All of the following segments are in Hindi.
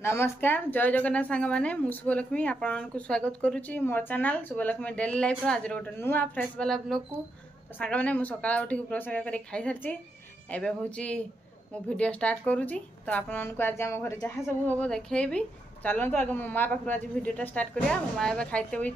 नमस्कार जय जगन्नाथ सांग माने मु शुभलक्ष्मी आपको स्वागत करुच्ची मोर चैनल शुभलक्ष्मी डेली लाइफ आज गोटे नुआ फ्रेश वाला ब्लॉग को तो सांग मैंने मुझे सकाल उठी प्रसाद कर खाई सारी एवं हूँ मु वीडियो स्टार्ट करुच्ची तो आपको आज आम घर जहाँ सब हम देखी चलतु आगे मो माँ पाखु आज वीडियो स्टार्ट करा मो माँ एवं खाइते हुई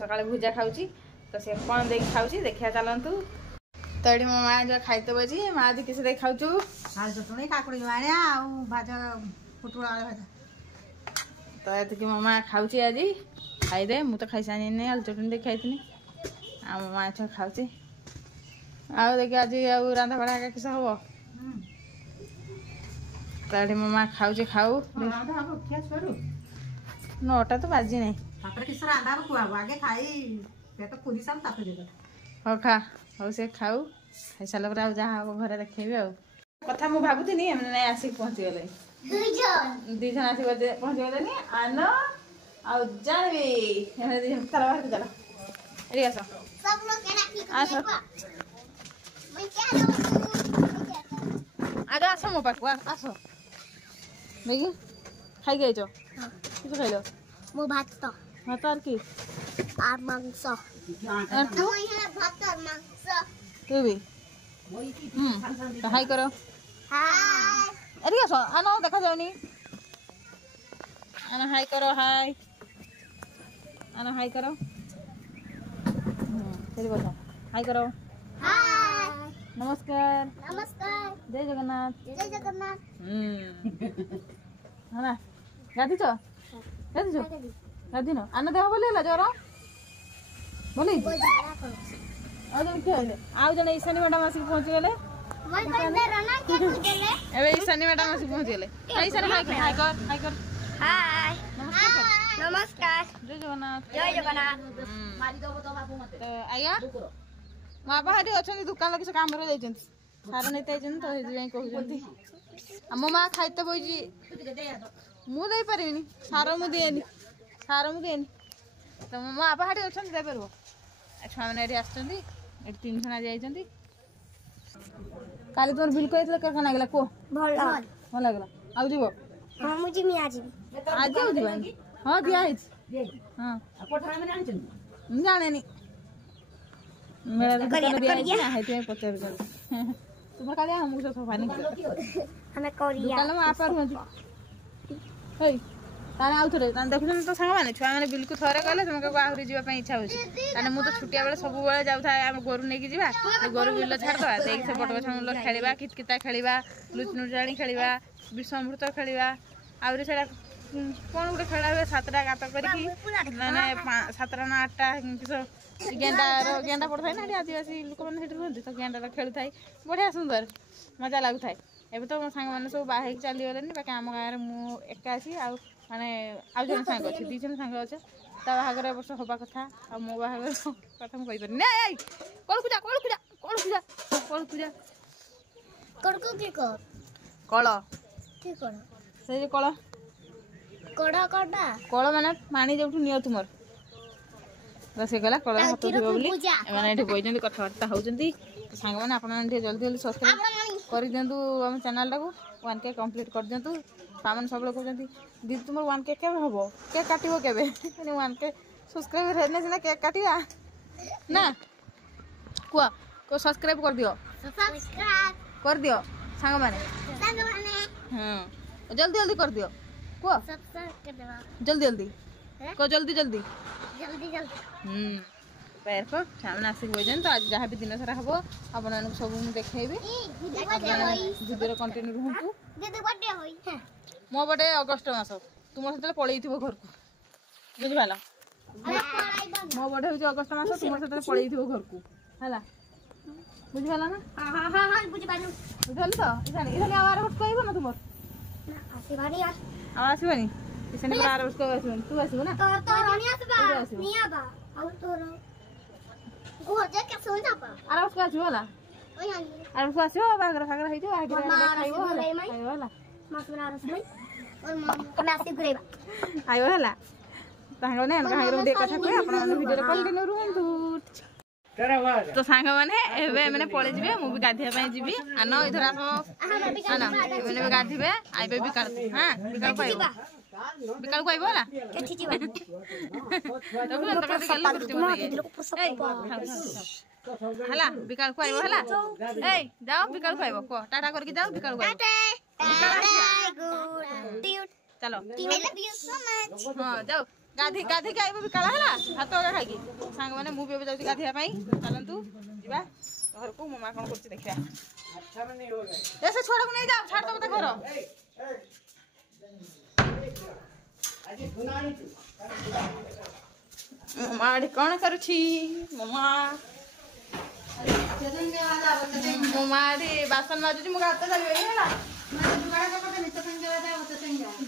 सका भुजा खाऊँगी तो सी कौन देख खाऊँ देखा चलतु तो ये मो माँ जो खाइते हुई माँ आज किसी देख खाऊ चटणी काकुड़ी माणिया भाजा पुटुला भाजा तो ये मो माँ खाऊँ आज खाईदे मु तो खाई सारी आलू चटनी देख खाई आ मो माँ छुआ खाऊँ आउ देख आज रांधा बड़ा किस हम तो ये मो माँ खाऊँ खाऊ 9टा तो बाजी नहीं आगे खाई पेट पूरी सब ताप दे हाँ खा हौ से खाऊ खाई सारा पर जहाँ हम घर देखेबी आ कथा मुझे भावुनी आसिक पहुँची गले दीज आसिक पहुँची गले आन आ जानवी चल बाहर चल ये आस आस आगे आस मो पाक आस देखी खाई गई किस खाइल मो भात भात और कि আর মাংস तू भी तो हाई करो अरे आस आनो देखा जाऊनी आना हाई करो हाई आना हाई करो तेरी बता हाई करो नमस्कार नमस्कार जय जगन्नाथ जय जगन्नाथ है ना गाधी छो गाधी न आना देह बोले ज्वर बोले आउ जन ईशानी मैडम आसिक पहुँची गले ईशानी मैडम आसिक पहुँची गले ईशानी हाय कर हाय नमस्कार जय जगन्नाथ जय जगन्नाथ तो आया बाबा हाटी अच्छा दुकान किसी काम सार नहीं तो मो माँ खाइते बोई मुझे पारिनी सार मुझे तो मो बाबा हाटी अच्छा दे पार छुआ मैंने ये 3 जन आज काली तुम बिल कह क्या लगे कह भल लगला आउ जीव हाँ मुझे मी आज आज आउ जीव हाँ दिया हाँ जाने पचार तुम काली हमको सब सफा नहीं हमें कोरिया दुकान में आपा रुहती आउ थे देखुन तो सांग मैंने छुआ मैंने बिल्कु थरे कहले तुमको आहरी जावाई इच्छा होने मुझे तो छुटिया बेले सब जाऊँ गोरु नहीं जा गोरु बिल छाड़दा देख से बट गछ मूल खेलवा कितकिता खेलवा लुचनुचाणी खेलवा विषमृत खेलवा आहरी से कौन गोटे खेला हुए 7टा गात करके 7टा ना 8टा गेंडा पड़ता है ना आदिवासी लोक मैंने रुहती तो गेंडा खेलु थाए बढ़िया सुंदर मजा लगुए एवं तो मो सांग मैंने सब बाहर चलीगले बाकी आम गाँव में एका अच्छी माने आउ जन सांग अच्छे 2 जन सांग अच्छे ता बाहागर वर्ष हवा कथा आ मो बाहागर कथा मुझे कहीपर नहीं कल पूजा कल पूजा कल पूजा कल पूजा करको की कर कल की कर से जो कल कोड़ा कोड़ा कल माने पानी जो नियो तुमर से गला कल हाथ धोब बोली मैंने ये बही कथबार्ता होती तो सांग मैंने आप जल्दी जल्दी सब्सक्राइब कर दिंतु आम चैनल टाक 1K कंप्लीट कर दिंतु सामान सब लोग कहते दीदी तुम 1K के हम केक काटो के 1K सब्सक्राइब हेने सीना केक काटा ना कह को सब्सक्राइब कर दियो सांग मैंने हाँ जल्दी जल्दी कर दियो कह जल्दी जल्दी कह जल्दी जल्दी पैर को सामने आसिक बोझन तो आज जहाँ भी दिन सारा हम आप सब मुझे देखेबी वीडियो कंटिन्यू रुहतु मो बटे अगस्ट मास तुम से पलि घर को बुझिपाल मो बटे हूँ अगस्ट मास तुम से पलि घर को है बुझिपाल ना बुझिपाल तो इसानी आवार वर्ष कह ना तुम आसबानी इसानी आर वर्ष आसबानी तू आसबू ना आर वर्ष आसो होला आर वर्ष आसो बागर फागर हो आयो है कथा कह वीडियो कंटिन्यू रुहतु तो सांग मैंने एबे मैंने पळे जिबे मु भी गाधिया पई जिबी आनो इधर आसो आनो मैंने भी गाधिबे आइबे बिकाल हां बिकाल पाइबो बिकाल को आइबो ना केठी जीवा तो बोल तक गल करती हला बिकाल को आइबो हला ए जाओ बिकाल को आइबो को टाटा करके जाओ बिकाल को आइबो चलो I love you so much हां जाओ गाधी गाधी के आइबो बिकाल हला हाथ ओरा खागी सांग माने मु भी जाउती गाधिया पई चलंतु जीवा घर को मम्मा कोन करछि देखिया अच्छा में नहीं हो गए ऐसे छोड़ को नहीं जाओ छाड़ दो मत घर मम्मा आड़ी कोन करूछि मम्मा मम्मा आड़ी बासन माजुछि मु गाते चलिबे हला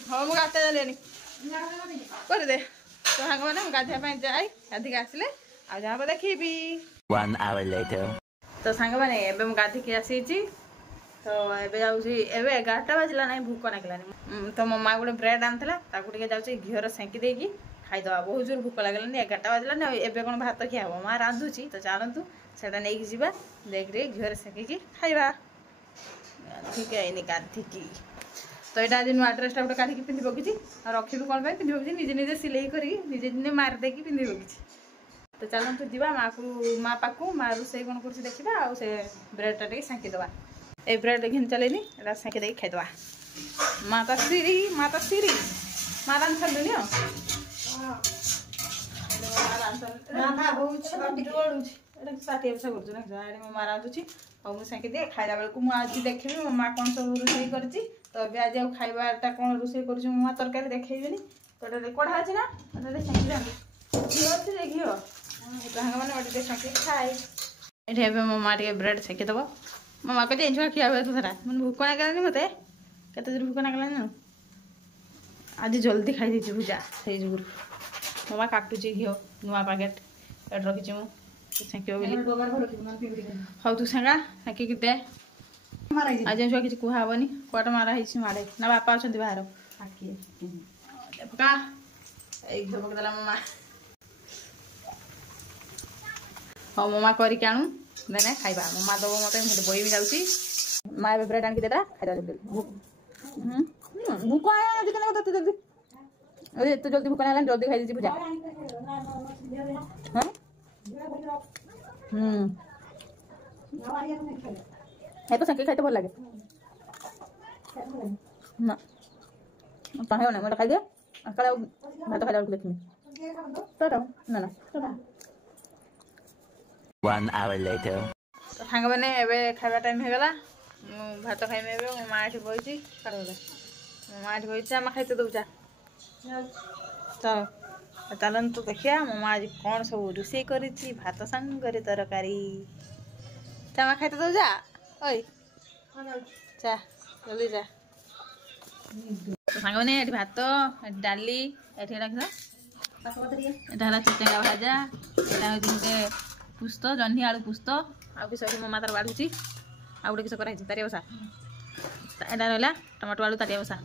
हां मु गाते चलेनी कर दे तो हांग माने गाधिया पई जाई गाधी के आसले आ जाबो देखिबी 1 hour later. तो सांग माने एबे मु गाधी के आसीची तो एबे जाउची एबे 11टा बजला नाही भूख लागलानी तो मम्मा गुडे ब्रेड आनथला ताकू टिके जाउची घियर सेंकी देकी खाई दवा बहुत जोर भूख लागलानी 11टा बजला ना एबे कोन भात खियाबो मा रांधुची तो चालंतु सेटा नेकी जिबा देख रे घियर सेंकी की खाइबा ठीक है इनी गाधी की तो एटा जे नुआ ड्रेसटा गुटे काढी की पिंदी बगिची आ रखी भी कोन पे पिंदी बगिची निजे निजे सिलाई करी निजे निजे मार देकी पिंदी बगिची तो चलंतु जीवा माँ पाकू माँ रोसे कौन कर देखा आ ब्रेडटा टे सेंकी दवा ए ब्रेड घिन चलेनी एटा सेंकी दे खाइदवा माता श्री राम छलुनी राधा बहुत एटा साथी बसा करछु ना जाडे मो मारा दुची और मु सेंकी दे खाइला बेल को मु आज देखिबी मो माँ कोन सब रोसे करची तो बे आज खाइबाटा कोन रोसे करछु मो माँ तरकारी देखैबेनी तो एटा कोढा अछि ना एटा सेंकी दे घियो अछि रे घियो तो हंग माने ओटे सेंकी खाइ एठे बे मो माँ टे ब्रेड सेंकी दबो मम्मा को जे खिया हुए तो सारा मन भूख ना गलानी मते केते जोर भूख ना गलानी आज जल्दी खाई दी भुजा से जुगुर मम्मा काटुची घियो नुआ पैकेट एड रखिची मु सेंकी बोली हाउ तू संगा सेंकी कि दे आज जो किछ कुहा हबनी कोट मारा हिची मारे ना बापा अछंती बाहर आकी पका ए धबक दला मम्मा हाँ मम्मा करी आणु देने खाइबा मम्मा दबो मते मुझे बोई भी जाउची माँ ए ब्रेड आन के देता खाइदा भूख आया जल्दी कने तो जल्दी अरे तो जल्दी भूख आला जल्दी खाइ दी पूजा हां है तो संके खाइते भल लागे ना पाहे ना मोटा खाइ दे अकला भात खाइला देखिमी तो ना ना 1 hour later. तो सांग मैंने एबे खाइबा टाइम हो गला भात खाइमे एबे मो माँ एठी बइची काढो दे मो माँ एठी बइची हम खाइते दउचा चल चलन तो देखिया मो माँ आज कोन सब रुसे करिची भात संग करे तरकारी चामा खाइते दउचा ओइ चा जल्दी जा तो सांग मैंने एठी भात एठी डाली एठी रखला एटा हला चिचंगा भाजा एटा होइते पुस्त जह्नी आलू पुस्त आउ किस मम्मा तार बाढ़ुची आउ गोटे किस कराई तारिया बसा एटा रहा टमाटो आलू तारिया बसा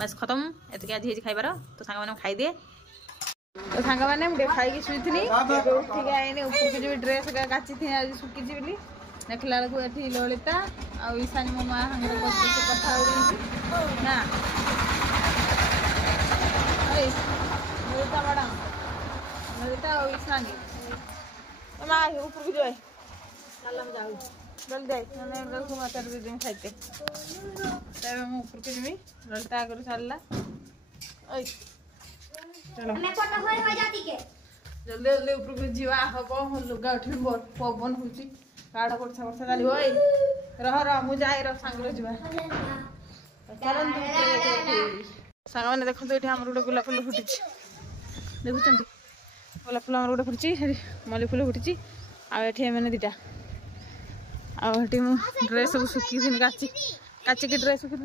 बस खत्म एतिक आज खाइबार तो सांग मैंने खाई दिए तो सांग मैंने मुझे खाई शुई थी उठिक आईनी ऊपर जो ड्रेस काची थी आज सुखी बोली देखला बेलू ये ललिता आउ ईशानी मो माँ सागर कथा ना ललिता मैडम ललिता और ईशानी माँ ऊपर को जाए जल्दी मैंने माता दीदी खाइते तब मैं ऊपर को जी ललिता आगे सारा चलो जल्दी जल्दी ऊपर को जीवा हम लुगा उठी पवन हो काढ़ वर्षा वर्षा चलो रह मुझे जाए सांग जा चलते सांग मैंने देखो ये गोटे गोलाप फुल फुटी देखुं गोलाप फुल गोटे फुटी मल्ली फुल फुटी आठी मैंने दीटा आठी मु ड्रेस सब सुखी काचिकी ड्रेस सुखी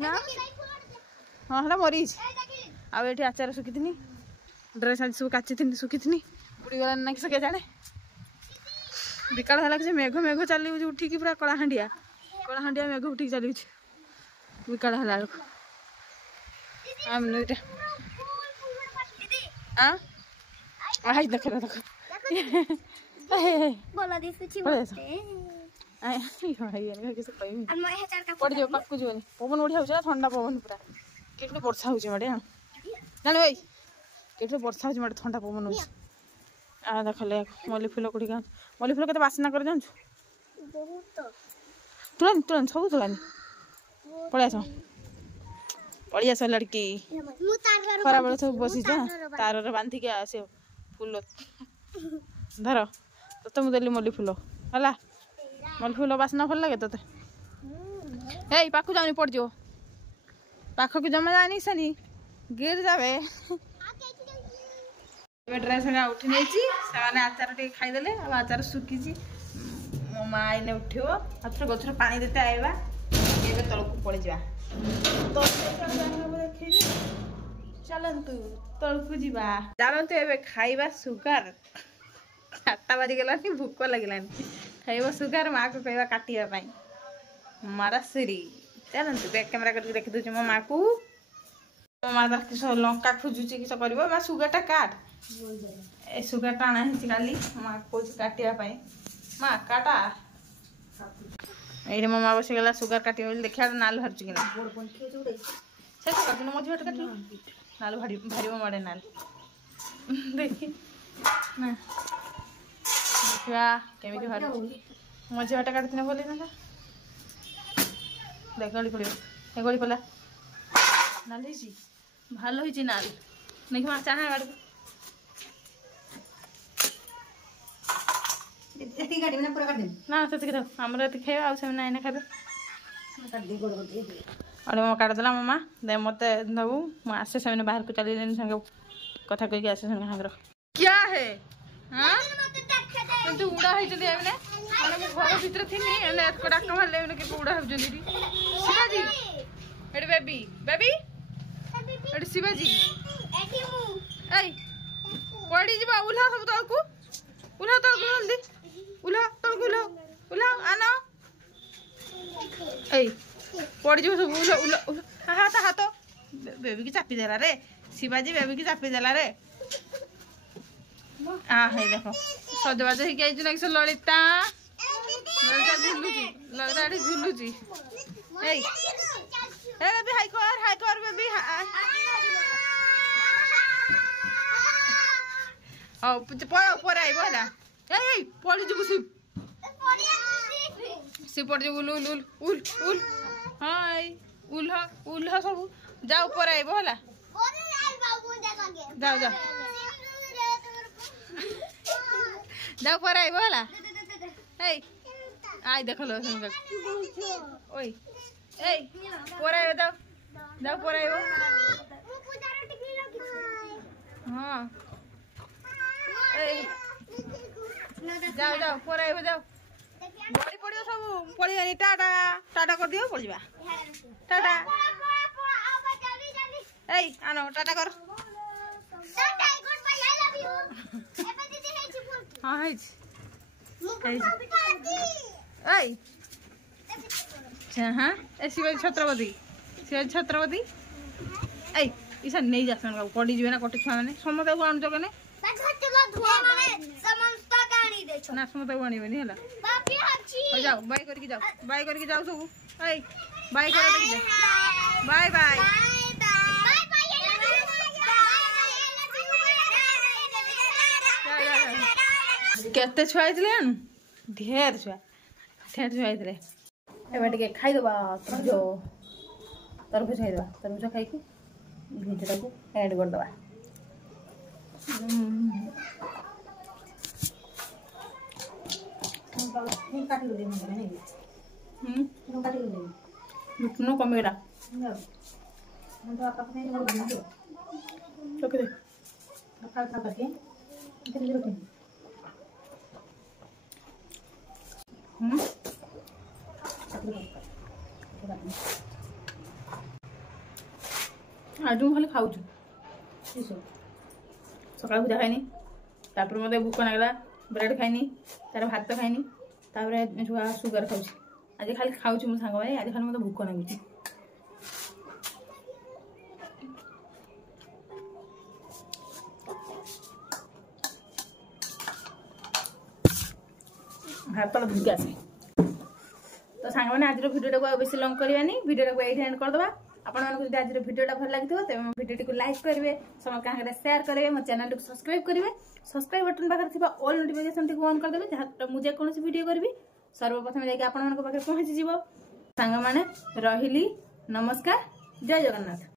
हाँ है मरी आठी आचार सुखी ड्रेस आज सब काची सुखी बुड़ी गला ना किस जाने बिकाल है कि मेघ मेघ चली उठिकी पूरा कलाहांडिया मेघ उठिक चली बिकाल है देख देख बोला दिसुची पळेल. बोलते किसी कहबी आणि मग ह्याच्यावर का पड़ जाओ पाकु जीवन पवन बढ़िया हो ठंडा पवन पूरा केटे वर्षा हो माड़े जान भाई केटे वर्षा हो माड़े ठंडा पवन हो आ देखले मल्ली फूल कोठी का मल्ली फूल के बासना कर जान बहुत तुरंत तुरंत सब तुलानी पड़े आस पड़ी आस लड़की मु तार खरा बेल सब बसी तार बांधी के आस फूल धर तो मुझे देली मल्ली फूल है मल्ली फूल बासना भल लगे ते ए पाखु जाओनी पड़ जाओ पाखक जमा जानी सनी गिर जावे ड्रेस उठी नहीं आचार टे खाईदे आचार सुखी मो माँ आईने उठो हाथ गचर पानी देते आईवा ये तलक पड़ जा चलतु तलक जा जानतु ए खाइबा सुगार 8टा बाजिगला भूक लगिलानी खाइबा सुगार माँ को कहवा काटा मारा सीरी चलतु बैक कैमेरा करके देखी दूची मो माँ को मो माँ किस लंका खोजुची किस कर माँ सुगारटा काट ए सुगारटा आना है काली माँ कौन काटापी माँ काटा ये मो माँ बसीगला सुगार काट देखा नाल बाहर कि मझी बाटे काट नाल भारी भारी माड़े नाल देखी देखा केमी बाहर मझी बाटे काटती बोली ना देख गली पड़े ए गली पड़ा नाल भल हो नाल देखी माँ चाह गाड़ी एती काटी ना पूरा काट दे ना से आमर ये खाइबा आ ना खाइबे अरे मो काटदेला मामा दे मत दबू मुझे आसे से बाहर को चली संगे कथा कही आसे संगे क्या है हाँ तू उड़ा है जल्दी मैंने मैंने घर भीतर थी नहीं डाक मारे मैंने के उड़ा है जल्दी शिवाजी एडी बेबी बेबी एडी शिवाजी ए पड़ी जीवा उल्हा सब तलकू उल्हा तलकू जल्दी उल्हा तलकू उल्हा आना ए पड़ जाओ सब उल्हा उल्हा उल्हा हाथ हाथ बेबी की चापी देला रे शिवाजी बेबी की चापी देला रे है देखो सजबाज हो ललिता ललिता झुलुची ललिता एठी झुलुची ए बेबी हाय कर बेबी हां पर आइबो हला ए पड़ी जबु सी पड़ जबु उल उल उल उल हाय उल्हा उल्हा सब जाओ पर आइबो हला जाओ जाओ जाओ पर आइबो हला ए आई देखलो संग ओए ए पर आइबो जाओ जाओ पर आइबो हां ए जाओ जाओ पर आइबो जाओ बड़ी पड़ियो सब पड़ी जानी टाटा टाटा कर दियो पड़ जा टाटा ए आनो टाटा कर हाँ है हाँ शिवाजी छत्रपति ए ईसा नहीं जा कटी जी ना कटी छुआ मैंने समस्त को आणुच कने ना समस्त को आनबनी है जाओ बाय करके जाओ सब ए बाय कर बाय बाय केते छुआ ढेर छुआ टे खाईदबा तरबुज खाईदबा तरबुज खाई भिजटा को ऐड करदबा कमेरा आज खाली खाऊ सका भुजा खाइनी तापर मत भूक लगला ब्रेड खाइनी तार भात खाइनी तापर सुगर खाऊ आज खाली खाऊ मो सांग भाई आज खाली मत भूक लगुच हाथ तल धुक आसे तो सांग मैंने आज भिडियो को बेसी लंग करवानी भिडियो को ये एंड करदे आपण मानक आज भिडियो भल लगी तेज मो भिडियो को लाइक करेंगे समस्त शेयर करेंगे मो चैनल को सब्सक्राइब करेंगे सब्सक्राइब बटन पाखे थी ऑल नोटिफिकेशन टी ऑन करदेवे जहाँ मुझे कौन वीडियो करी सर्वप्रथम जाकि आपण पाखे पहुँची सांग मैंने रही नमस्कार जय जगन्नाथ।